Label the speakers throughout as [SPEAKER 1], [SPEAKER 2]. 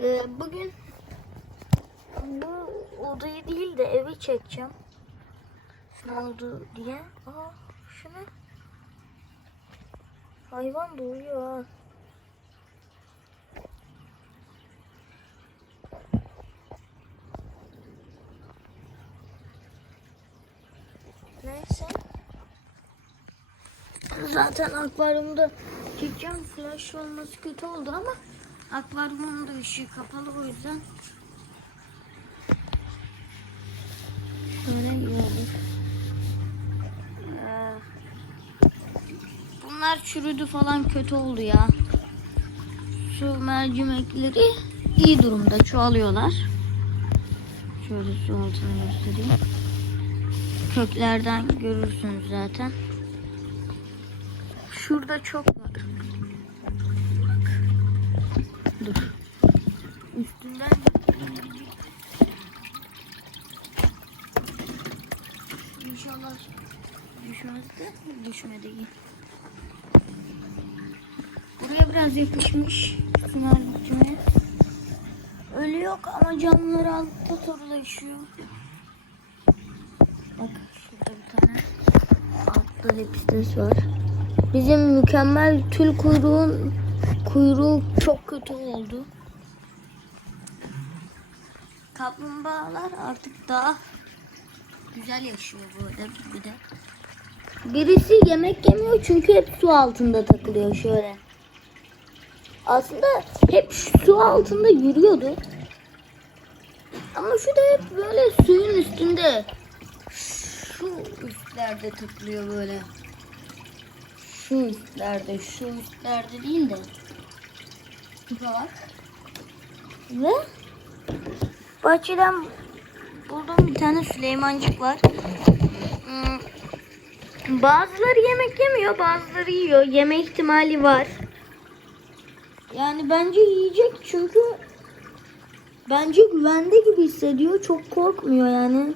[SPEAKER 1] Ee, bugün bu odayı değil de evi çekeceğim. Ne oldu diye. Aa şuna. Hayvan doğuyor ha. Neyse. Zaten akvaryumda çekeceğim. Flash olması kötü oldu ama akvaryumun da ışığı kapalı o yüzden şöyle olur. Ee, bunlar çürüdü falan kötü oldu ya. Su mercimekleri iyi durumda çoğalıyorlar. Şöyle su altını göstereyim. Köklerden görürsünüz zaten. Şurada çok Dur. Üstünden İnşallah düşmez de düşmedi. Buraya biraz yapışmış sümerlikçime. Ölü yok ama canlılar altta torulaşıyor. Bak şurada bir tane altta lepistes var. Bizim mükemmel tül kuyruğun kuyruğu çok kötü oldu. Kaplumbağalar artık daha güzel yaşıyor böyle bir de. Birisi yemek yemiyor çünkü hep su altında takılıyor şöyle. Aslında hep su altında yürüyordu. Ama şu da hep böyle suyun üstünde. Şu üstlerde takılıyor böyle. Şu üstlerde, şu üstlerde değil de. Bak. Ve bahçeden buldum bir tane Süleymancık var. Hmm, Bazıları yemek yemiyor, bazıları yiyor. Yeme ihtimali var. Yani bence yiyecek çünkü bence güvende gibi hissediyor. Çok korkmuyor yani.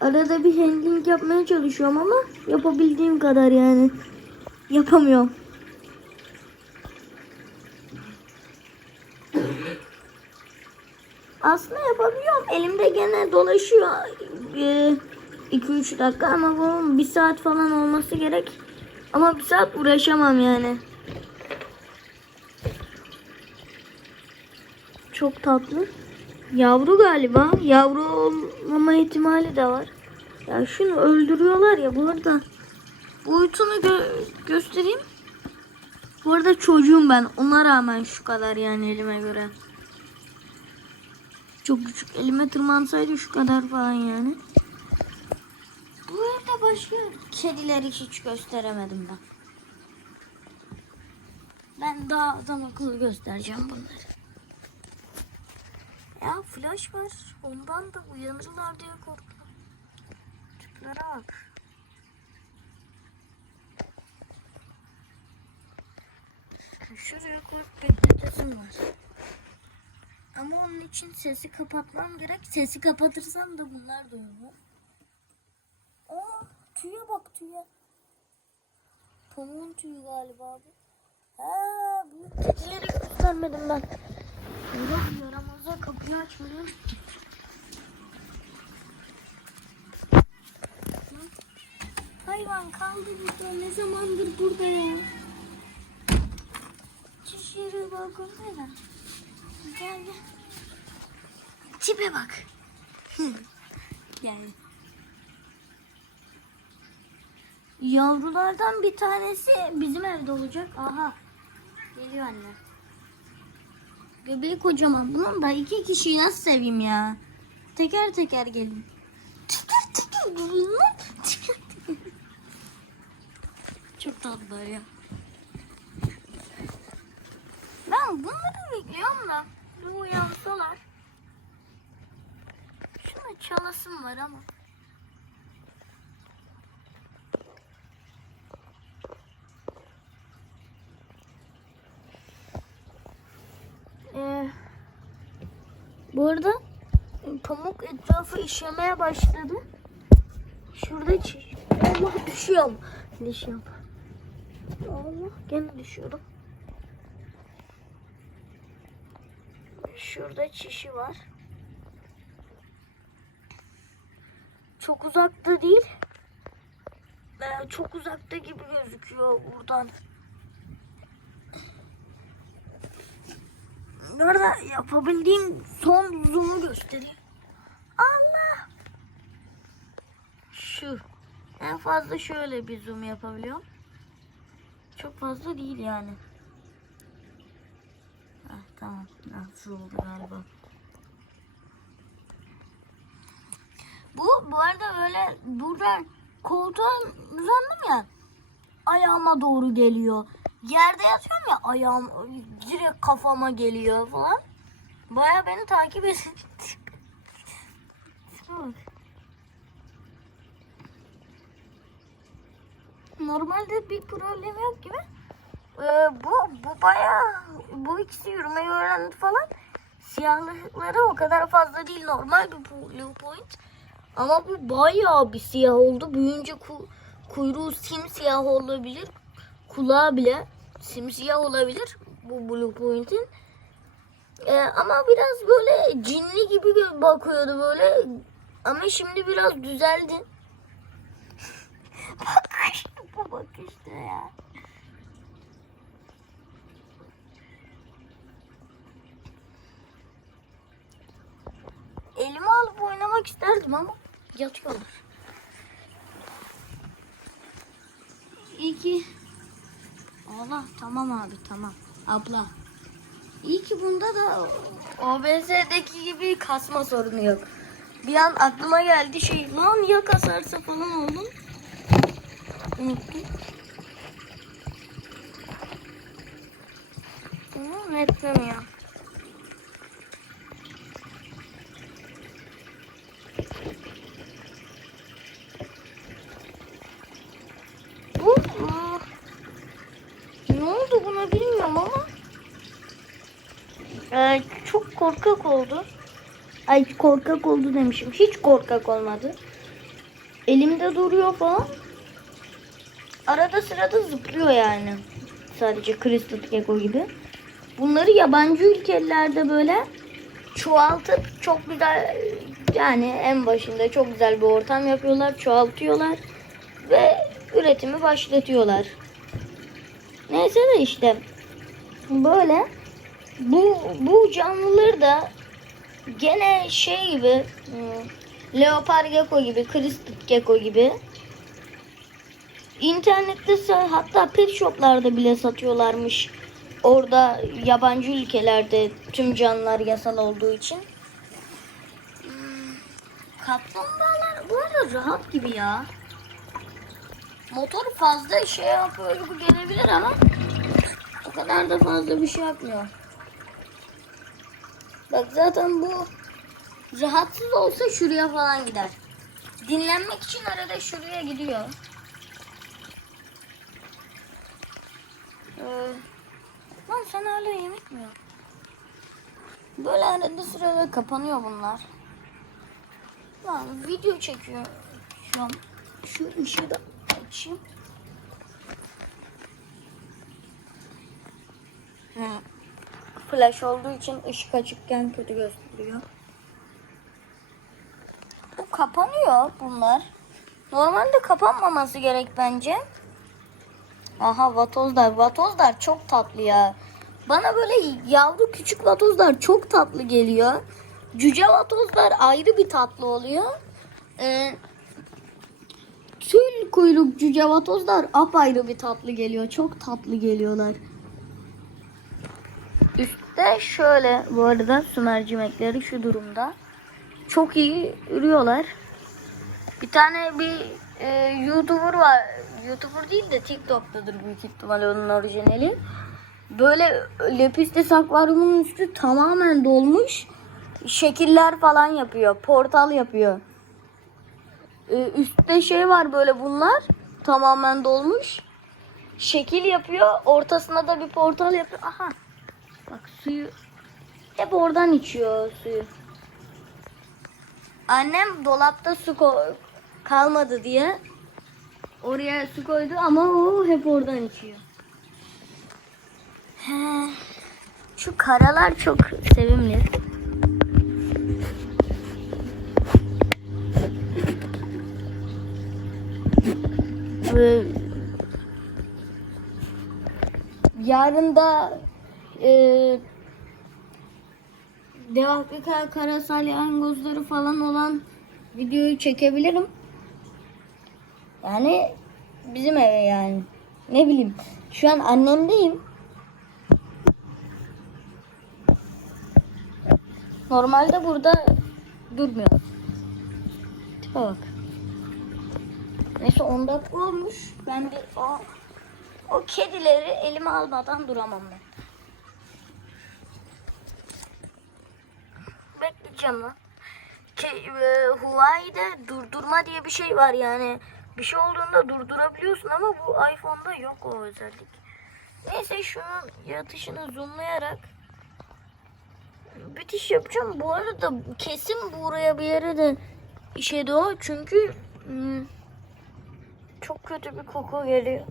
[SPEAKER 1] Arada bir handling yapmaya çalışıyorum ama yapabildiğim kadar yani. Yapamıyorum. Aslında yapabiliyorum. Elimde gene dolaşıyor. 2-3 dakika ama bunun bir saat falan olması gerek. Ama bir saat uğraşamam yani. Çok tatlı. Yavru galiba. Yavru olmama ihtimali de var. Ya şunu öldürüyorlar ya bu arada. Boyutunu gö- göstereyim. Bu arada çocuğum ben. Ona rağmen şu kadar yani elime göre. Çok küçük. Elime tırmansaydı şu kadar falan yani. Bu arada başka kedileri hiç gösteremedim ben. Ben daha adam akıllı göstereceğim bunları. Ya flash var. Ondan da uyanırlar diye korktum. Tiplere bak. Şuraya koyup bekletesim var. Ama onun için sesi kapatmam gerek. Sesi kapatırsam da bunlar da olur. Aa tüye bak tüye. Pamuğun tüyü galiba bu. Ha büyük kedileri göstermedim ben. Yaram yaramazlar kapıyı açmıyor. Hayvan kaldı burada. Ne zamandır burada ya? Çiş yeri balkondaydı. Gel gel. Tipe bak. yani. Yavrulardan bir tanesi bizim evde olacak. Aha. Geliyor anne. Göbeği kocaman. Bunun da iki kişiyi nasıl seveyim ya? Teker teker gelin. Teker teker gelin lan. Teker teker. Çok tatlılar ya. Ben bunları bekliyorum da. Bir uyansalar. Şuna çalasım var ama. Ee, bu arada pamuk etrafı işemeye başladı. Şurada Allah düşüyorum. Düşüyorum. Allah gene düşüyorum. Şurada çişi var. Çok uzakta değil. Ee, çok uzakta gibi gözüküyor buradan. Nerede yapabildiğim son zoom'u göstereyim. Allah! Şu. En fazla şöyle bir zoom yapabiliyorum. Çok fazla değil yani. Nasıl oldu galiba. Bu bu arada böyle buradan koltuğa uzandım ya. Ayağıma doğru geliyor. Yerde yatıyorum ya ayağım direkt kafama geliyor falan. Baya beni takip. Bak. Normalde bir problem yok gibi. Ee, bu bu baya bu ikisi yürümeyi öğrendi falan. Siyahlıkları o kadar fazla değil normal bir blue point. Ama bu bayağı bir siyah oldu. Büyüyünce ku, kuyruğu simsiyah olabilir. Kulağı bile simsiyah olabilir bu blue point'in. Ee, ama biraz böyle cinli gibi bakıyordu böyle. Ama şimdi biraz düzeldi. Bak bu bakışta ya. Elime alıp oynamak isterdim ama yatıyorlar. İyi ki... Allah tamam abi tamam. Abla. İyi ki bunda da OBS'deki gibi kasma sorunu yok. Bir an aklıma geldi şey lan ya kasarsa falan oldum. Unuttum. Ama netlemiyor. Bu aa, ne oldu buna bilmiyorum ama Ee, çok korkak oldu. Ay korkak oldu demişim. Hiç korkak olmadı. Elimde duruyor falan. Arada sırada zıplıyor yani. Sadece Crystal Gecko gibi. Bunları yabancı ülkelerde böyle çoğaltıp çok güzel yani en başında çok güzel bir ortam yapıyorlar. Çoğaltıyorlar ve üretimi başlatıyorlar. Neyse de işte böyle bu bu canlıları da gene şey gibi hmm, leopar gecko gibi, crystal gecko gibi internette hatta pet shoplarda bile satıyorlarmış. Orada yabancı ülkelerde tüm canlılar yasal olduğu için. Hmm, Kaplumbağalar bu arada rahat gibi ya. Motor fazla şey yapıyor gibi gelebilir ama o kadar da fazla bir şey yapmıyor. Bak zaten bu rahatsız olsa şuraya falan gider. Dinlenmek için arada şuraya gidiyor. Ee, lan sen hala yemek mi yok? Böyle arada sırada kapanıyor bunlar. Lan video çekiyor şu an. Şu ışığı da açayım. Hı. Flash olduğu için ışık açıkken kötü gösteriyor. Bu kapanıyor bunlar. Normalde kapanmaması gerek bence. Aha vatozlar. Vatozlar çok tatlı ya. Bana böyle yavru küçük vatozlar çok tatlı geliyor. Cüce vatozlar ayrı bir tatlı oluyor. Ee, tül kuyruk cüce vatozlar apayrı bir tatlı geliyor. Çok tatlı geliyorlar. Üstte şöyle bu arada su mercimekleri şu durumda. Çok iyi ürüyorlar. Bir tane bir e, YouTuber var. YouTuber değil de TikTok'tadır büyük ihtimalle onun orijinali. Böyle lepistes akvaryumun üstü tamamen dolmuş. Şekiller falan yapıyor. Portal yapıyor. E, üstte şey var böyle bunlar. Tamamen dolmuş. Şekil yapıyor. Ortasına da bir portal yapıyor. Aha. Bak suyu hep oradan içiyor suyu. Annem dolapta su kalmadı diye oraya su koydu ama o hep oradan içiyor. He. Şu karalar çok sevimli. Ee, yarın da e, devaklı kara, kara salyangozları falan olan videoyu çekebilirim. Yani bizim eve yani. Ne bileyim. Şu an annemdeyim. Normalde burada durmuyor. Tipe bak. Neyse 10 dakika olmuş. Ben bir o, o kedileri elime almadan duramam ben. Bekleyeceğim lan. Ki, e, Huawei'de durdurma diye bir şey var yani. Bir şey olduğunda durdurabiliyorsun ama bu iPhone'da yok o özellik. Neyse şunun yatışını zoomlayarak bitiş yapacağım. Bu arada kesin buraya bir yere de işedi o. Çünkü hmm, çok kötü bir koku geliyor.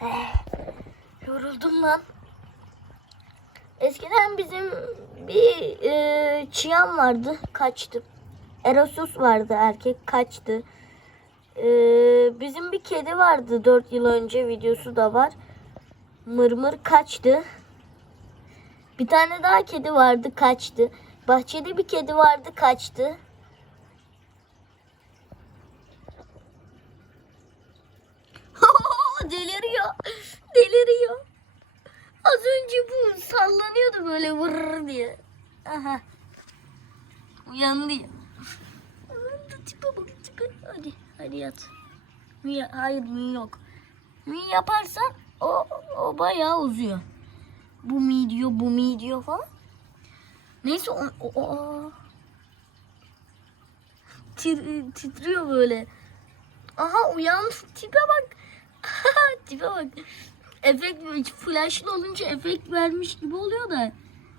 [SPEAKER 1] Eh, Yoruldum lan. Eskiden bizim bir e, çiyan vardı. Kaçtı. Erosus vardı erkek kaçtı. E, bizim bir kedi vardı 4 yıl önce videosu da var. Mırmır kaçtı. Bir tane daha kedi vardı kaçtı. Bahçede bir kedi vardı kaçtı. Deliriyor. Deliriyor. Az önce bu sallanıyordu böyle vırr diye. Aha. Uyandı ya. Uyandı tipe bak tipe. Hadi hadi yat. Mi, hayır mi yok. Mi yaparsan o, o bayağı uzuyor. Bu mi diyor bu mi diyor falan. Neyse o, o, o. Tir- titriyor böyle. Aha uyandı tipe bak. tipe bak. Efekt flashlı olunca efekt vermiş gibi oluyor da.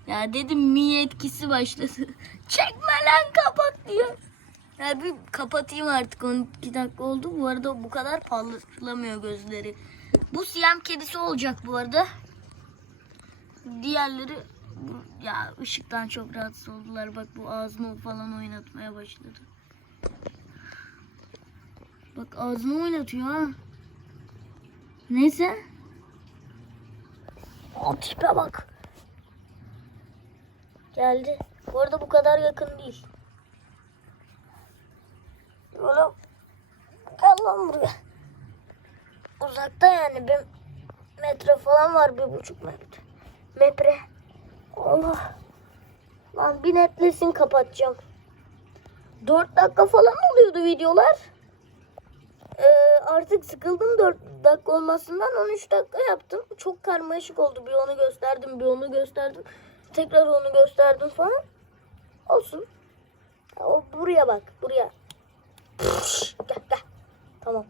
[SPEAKER 1] Ya dedim mi etkisi başladı. Çekme lan kapat diyor. Ya bir kapatayım artık 12 dakika oldu. Bu arada bu kadar parlamıyor gözleri. Bu siyam kedisi olacak bu arada. Diğerleri ya ışıktan çok rahatsız oldular. Bak bu ağzını falan oynatmaya başladı. Bak ağzını oynatıyor ha. Neyse. O tipe bak. Geldi. Bu arada bu kadar yakın değil. Oğlum. Gel lan buraya. Uzakta yani bir metre falan var bir buçuk metre. Metre. Allah. Lan bir netlesin kapatacağım. 4 dakika falan oluyordu videolar. Artık sıkıldım 4 dakika olmasından 13 dakika yaptım. Çok karmaşık oldu. Bir onu gösterdim, bir onu gösterdim. Tekrar onu gösterdim falan. Olsun. O buraya bak, buraya. Gel, gel. Tamam.